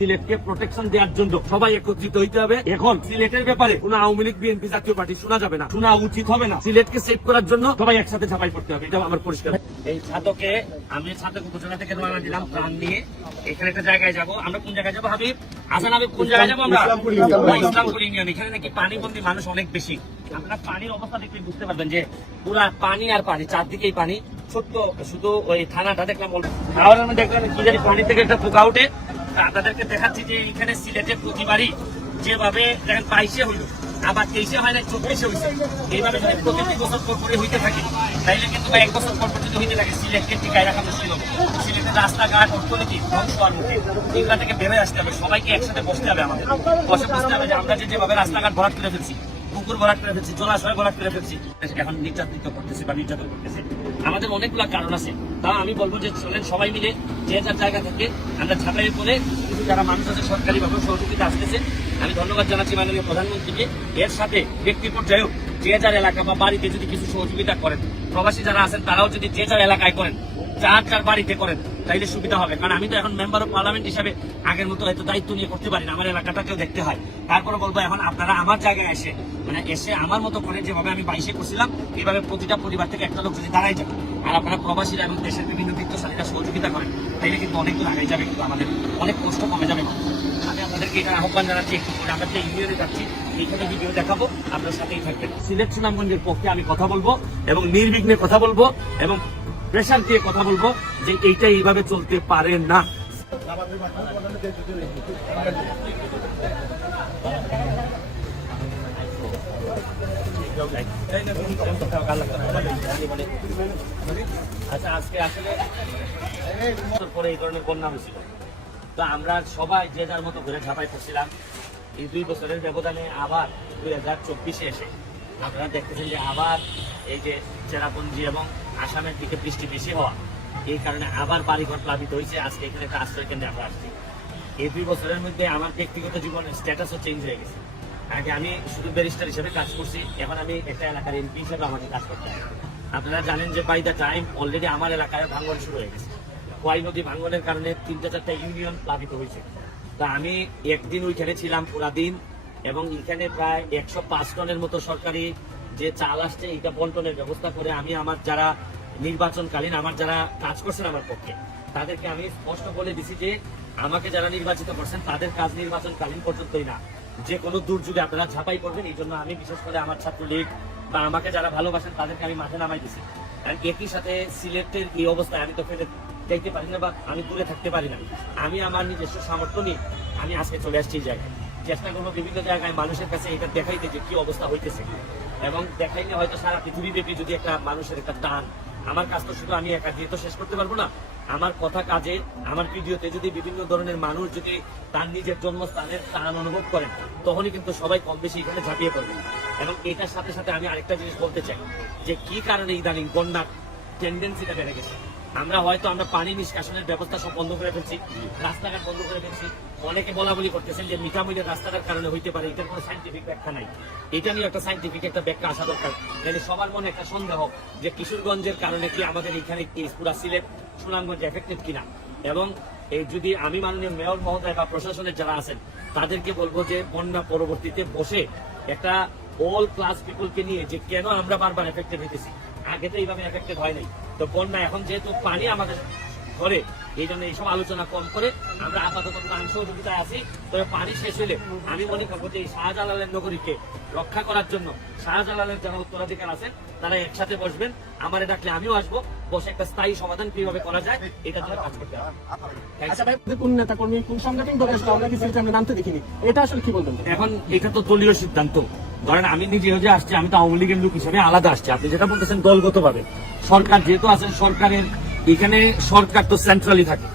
সিলেটকে protection দেওয়ার জন্য সবাই একত্রিত হইতে হবে। এখন সিলেটের ব্যাপারে কোন আওয়ামী লীগ বিএনপি জাতীয় পার্টি শোনা যাবে না, শোনা উচিত হবে না। সিলেটকে সেভ করার জন্য সবাই একসাথে ঝাঁপাই পড়তে হবে, এটা আমার পরিষ্কার। এই ছাদকে আমি ছাদক উপজেলা থেকে রওনা দিলাম প্রাণ নিয়ে। এখানে একটা জায়গায় যাব। আমরা কোন জায়গায় যাবো হাবিব? আসান হাবিব, কোন জায়গায় যাবো আমরা? ইসলামপুর ইউনিয়ন। এখানে নাকি পানিবন্দী মানুষ অনেক বেশি। আপনারা পানির অবস্থা দেখলে বুঝতে পারবেন যে পুরা পানি আর পানি, চারদিকেই পানি। ছোট্ট শুধু ওই থানাটা দেখলাম, খাওয়ার মধ্যে দেখলাম কি জানি পানি থেকে একটা পোকা উঠে। আপনাদেরকে দেখাচ্ছি যে এখানে সিলেটে প্রতিবারই যেভাবে দেখেন 22-এ হইল, আবার 23-এ হয় না, 24-এ হয়েছে। এইভাবে যদি প্রতিটি বছর পর করে হইতে থাকে তাইলে কিন্তু এক বছর পর যদি হইতে থাকে সিলেটকে টিকায় রাখা মুশকিল হবে। সিলেটের রাস্তাঘাট, অর্থনীতি ধ্বংস হওয়ার মুখে। এগুলা থেকে বেরোয় আসতে হবে, সবাইকে একসাথে বসতে হবে। আমাদের বসে বুঝতে হবে যে আমরা যেভাবে রাস্তাঘাট ভরাট করে ফেলছি, পুকুর ভরাট করে ফেলছি, জলাশয় ভরাট করে ফেলছি, এখন নির্যাতিত করতেছি বা নির্যাতন করতেছে। আমাদের অনেকগুলো কারণ আছে। তা আমি বলবো যে চলেন সবাই মিলে যে যার জায়গা থেকে আমরা ঝাঁপাই করে যারা মানুষ আছে সরকারি ভাবে সহযোগিতা আসতেছে। আমি ধন্যবাদ জানাচ্ছি মাননীয় প্রধানমন্ত্রীকে। এর সাথে ব্যক্তি পর্যায়েও যে যার এলাকা বা বাড়িতে যদি কিছু সহযোগিতা করেন, প্রবাসী যারা আছেন তারাও যদি যে যার এলাকায় করেন, যার বাড়িতে করেন, তাইলে সুবিধা হবে। কারণ আমি তো এখন মেম্বার অফ পার্লামেন্ট হিসাবে আগের মতো হয়তো দায়িত্ব নিয়ে করতে পারি না, আমার এলাকাটাকেও দেখতে হয়। তারপরে বলবো এখন আপনারা আমার জায়গায় এসে আমার মতো করে যেভাবে আমি 22-এ করছিলাম, এইভাবে প্রতিটা পরিবার থেকে একটা লোক যদি দাঁড়াই যাবে, আর আপনারা প্রবাসীরা এবং দেশের বিভিন্ন বিত্তশালীরা সহযোগিতা করেন, তাইলে কিন্তু অনেক দূর আগে যাবে, কিন্তু আমাদের অনেক কষ্ট কমে যাবে। আমি আপনাদেরকে এটা আহ্বান জানাচ্ছি, একটু করে আমরা যে ইউনিয়নে যাচ্ছি এইখানে ভিডিও দেখাবো, আপনার সাথেই থাকবেন। সিলেট সুনামগঞ্জের পক্ষে আমি কথা বলবো এবং নির্বিঘ্নে কথা বলবো এবং প্রেশার দিয়ে কথা বলবো যে এইটা এইভাবে চলতে পারে না। আচ্ছা, আজকে আসলে পরে এই ধরনের বন্যা হয়েছিল, তো আমরা সবাই যে যার মতো করে ঝাঁপাই করছিলাম। এই 2 বছরের ব্যবধানে আবার 2024-এ এসে আপনারা দেখতেছেন যে আবার এই যে চেরাপুঞ্জি এবং আসামের দিকে বৃষ্টি বেশি হওয়া, এই কারণে আবার বাড়িঘর প্লাবিত হয়েছে। আজকে এখানে একটা আশ্রয় কেন্দ্রে আমরা আসছি। এই 2 বছরের মধ্যে আমার ব্যক্তিগত জীবনের স্ট্যাটাসও চেঞ্জ হয়ে গেছে। আগে আমি শুধু ব্যারিস্টার হিসেবে কাজ করছি, এখন আমি একটা এলাকার এমপি হিসেবে আমাকে কাজ করতে হয়। আপনারা জানেন যে বাই দ্য টাইম অলরেডি আমার এলাকায় ভাঙন শুরু হয়ে গেছে। খোয়াই নদী ভাঙনের কারণে 3-4টা ইউনিয়ন প্লাবিত হয়েছে। তা আমি একদিন ওইখানে ছিলাম পুরা দিন, এবং এখানে প্রায় 105 টনের মতো সরকারি যে চাল আসছে এটা বন্টনের ব্যবস্থা করে আমি আমার যারা নির্বাচনকালীন আমার যারা কাজ করছেন আমার পক্ষে, তাদেরকে আমি স্পষ্ট বলে দিছি যে আমাকে যারা নির্বাচিত করছেন তাদের কাজ নির্বাচনকালীন পর্যন্তই না, যে কোনো দুর্যোগে আপনারা ঝাঁপাই করবেন। এই জন্য আমি বিশেষ করে আমার ছাত্রলীগ বা আমাকে যারা ভালোবাসেন তাদেরকে আমি মাঠে নামাই দিছি। কারণ একই সাথে সিলেটের এই অবস্থায় আমি তো ফেলে দেখতে পারি না বা আমি দূরে থাকতে পারি না। আমি আমার নিজস্ব সামর্থ্য নিয়ে আমি আজকে চলে আসছি এই জায়গায়। চেষ্টা করবো বিভিন্ন জায়গায় মানুষের কাছে এটা দেখাইতে যে কি অবস্থা হইতেছে, এবং দেখাইলে হয়তো সারা পৃথিবীব্যাপী যদি একটা মানুষের একটা টান, আমার কাজ তো শুধু আমি একা দিয়ে তো শেষ করতে পারবো না। আমার কথা কাজে, আমার ভিডিওতে যদি বিভিন্ন ধরনের মানুষ যদি তার নিজের জন্মস্থানের টান অনুভব করেন, তখনই কিন্তু সবাই কম বেশি এখানে ঝাঁপিয়ে পড়বে। এবং এটার সাথে সাথে আমি আরেকটা জিনিস বলতে চাই যে কি কারণে ইদানিং বন্যার টেন্ডেন্সিটা বেড়ে গেছে। আমরা পানি নিষ্কাশনের ব্যবস্থা সব বন্ধ করে ফেলছি, রাস্তাঘাট বন্ধ করে ফেলছি। অনেকে বলাবলি করতেছেন যে মিঠামইলের রাস্তাটার কারণে হইতে পারে, এটার কোনো সাইন্টিফিক ব্যাখ্যা নাই। এটা নিয়ে একটা সাইন্টিফিক একটা ব্যাখ্যা আসা দরকার। তাহলে সবার মনে একটা সন্দেহ যে কিশোরগঞ্জের কারণে কি আমাদের এখানে পুরা সিলেট সুনামগঞ্জ এফেক্টেড কিনা। এবং এই যদি আমি মাননীয় মেয়র মহোদয় বা প্রশাসনের যারা আছেন তাদেরকে বলবো যে বন্যা পরবর্তীতে বসে একটা অল ক্লাস পিপলকে নিয়ে যে কেন আমরা বারবার এফেক্টেড হইতেছি, আগে তো এইভাবে এফেক্টেড হয় নাই। তো বন্যা এখন যেহেতু পানি আমাদের ধরে, এই জন্য এইসব আলোচনা কম করে আমরা আপাতত ত্রাণ সহযোগিতায় আছি। তবে পানি শেষ হলে আমি মনে করবো যে এই শাহজালালের নগরীকে রক্ষা করার জন্য শাহজালালের যারা উত্তরাধিকার আছেন তারা একসাথে বসবেন, আমারে ডাকলে আমিও আসবো, বসে একটা স্থায়ী সমাধান কিভাবে করা যায় এটা জন্য কাজ করতে হবে। আচ্ছা ভাই, কোন নেতা কর্মী কোন সাংগঠনিক দল আসলে আমরা কিছু আমরা নামতে দেখিনি, এটা আসলে কি বলবেন? এখন এটা তো দলীয় সিদ্ধান্ত। ধরেন আমি নিজে যে আসছি, আমি তো আওয়ামী লীগের লোক হিসেবে আলাদা আসছি। আপনি যেটা বলতেছেন দলগত ভাবে, সরকার যেহেতু আছেন, সরকারের এখানে সরকার তো সেন্ট্রালি থাকে।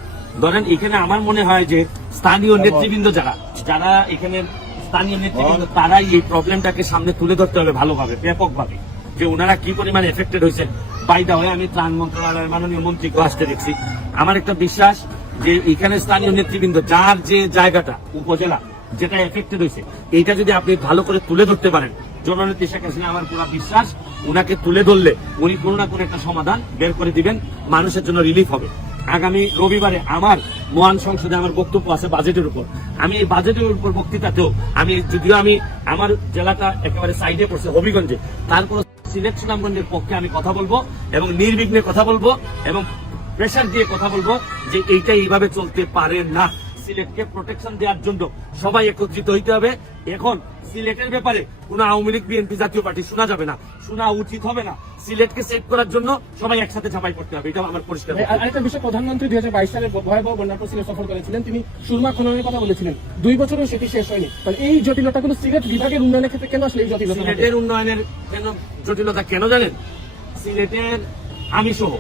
ধরেন এখানে আমার মনে হয় যে স্থানীয় নেতৃবৃন্দ যারা এখানে স্থানীয় নেতৃবৃন্দ, তারাই এই প্রবলেমটাকে সামনে তুলে ধরতে হবে ভালোভাবে, ব্যাপকভাবে, যে ওনারা কি পরিমাণ এফেক্টেড হয়েছেন। বাইদা হয়ে আমি ত্রাণ মন্ত্রণালয়ের মাননীয় মন্ত্রীকে আসতে দেখছি। আমার একটা বিশ্বাস যে এখানে স্থানীয় নেতৃবৃন্দ যার যে জায়গাটা উপজেলা যেটা এফেক্টেড হয়েছে, এইটা যদি আপনি ভালো করে তুলে ধরতে পারেন, জননেত্রী শেখ হাসিনা, আমার পুরো বিশ্বাস উনাকে তুলে ধরলে উনি কোনো না কোনো একটা সমাধান বের করে দিবেন, মানুষের জন্য রিলিফ হবে। আগামী রবিবারে আমার মহান সংসদে আমার বক্তব্য আছে বাজেটের উপর। আমি এই বাজেটের উপর বক্তৃতাতেও যদিও আমি আমার জেলাটা একেবারে সাইডে পড়ছে হবিগঞ্জে, তারপর সিলেট সুনামগঞ্জের পক্ষে আমি কথা বলবো এবং নির্বিঘ্নে কথা বলবো এবং প্রেসার দিয়ে কথা বলবো যে এইটা এইভাবে চলতে পারে না। সিলেটকে প্রোটেকশন দেওয়ার জন্য সবাই একত্রিত হইতে হবে। এখন সিলেটের ব্যাপারে কোনো আওয়ামী লীগ বিএনপি জাতীয় পার্টি শোনা যাবে না, শোনা উচিত হবে না। সিলেটকে সেভ করার জন্য সবাই একসাথে ঝাঁপাই করতে হবে, এটা আমার পরিষ্কার। আরেকটা বিষয়, প্রধানমন্ত্রী 2022 সালে ভয়াবহ বন্যার পর সিলেট সফর করেছিলেন, তিনি সুরমা খননের কথা বলেছিলেন, 2 বছরও সেটি শেষ হয়নি। তাহলে এই জটিলতাগুলো সিলেট বিভাগের উন্নয়নের ক্ষেত্রে কেন আসলে এই জটিলতা? সিলেটের উন্নয়নের জটিলতা কেন জানেন? সিলেটের আমি সহ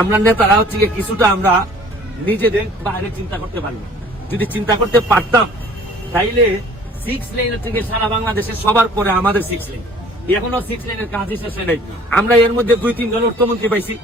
আমরা নেতারা হচ্ছে কিছুটা আমরা নিজেদের বাইরে চিন্তা করতে পারি না। যদি চিন্তা করতে পারতাম তাইলে 6 লেনের থেকে সারা বাংলাদেশের সবার পরে আমাদের 6 লেন, এখনো 6 লেনের কাজই শেষ হয় নাই। আমরা এর মধ্যে 2-3 জন অর্থমন্ত্রী পাইছি,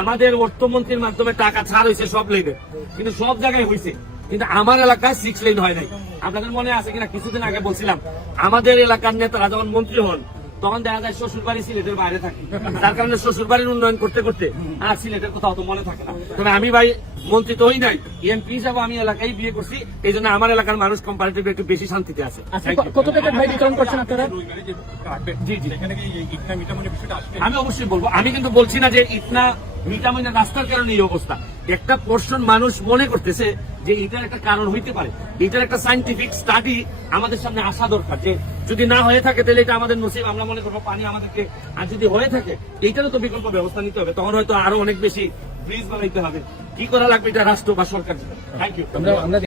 আমাদের অর্থমন্ত্রীর মাধ্যমে টাকা ছাড় হয়েছে সব লেনে, কিন্তু সব জায়গায় হয়েছে, কিন্তু আমার এলাকায় 6 লেন হয় নাই। আপনাদের মনে আছে কিনা কিছুদিন আগে বলছিলাম আমাদের এলাকার নেতারা যখন মন্ত্রী হন তখন দেখা যায় শ্বশুর বাড়ি সিলেটের বাইরে থাকে, তার কারণে শ্বশুর বাড়ির উন্নয়ন করতে করতে আর সিলেটের কোথাও তো মনে থাকে না। তবে আমি ভাই মন্ত্রী তো হই নাই, এমপি হিসাবে আমি এলাকায় বিয়ে করছি, এই জন্য আমার এলাকার মানুষ কম্পারেটিভলি একটু বেশি শান্তিতে আছে। কত টাকা ভাই রিটার্ন করছেন আপনারা? জি জি, আমি অবশ্যই বলবো। আমি কিন্তু বলছি না যে ইটনা মিটামিনের রাস্তার কারণে এই অবস্থা। একটা পোর্শন মানুষ মনে করতেছে যে এটার একটা কারণ হইতে পারে, এটার একটা সাইন্টিফিক স্টাডি আমাদের সামনে আসা দরকার, যে যদি না হয়ে থাকে তাহলে এটা আমাদের নসিব, আমরা মনে করবো পানি আমাদেরকে, আর যদি হয়ে থাকে এইটারও তো বিকল্প ব্যবস্থা নিতে হবে, তখন হয়তো আরো অনেক বেশি ব্রিজ বানাইতে হবে। কি করা লাগবে এটা রাষ্ট্র বা সরকার। Thank you.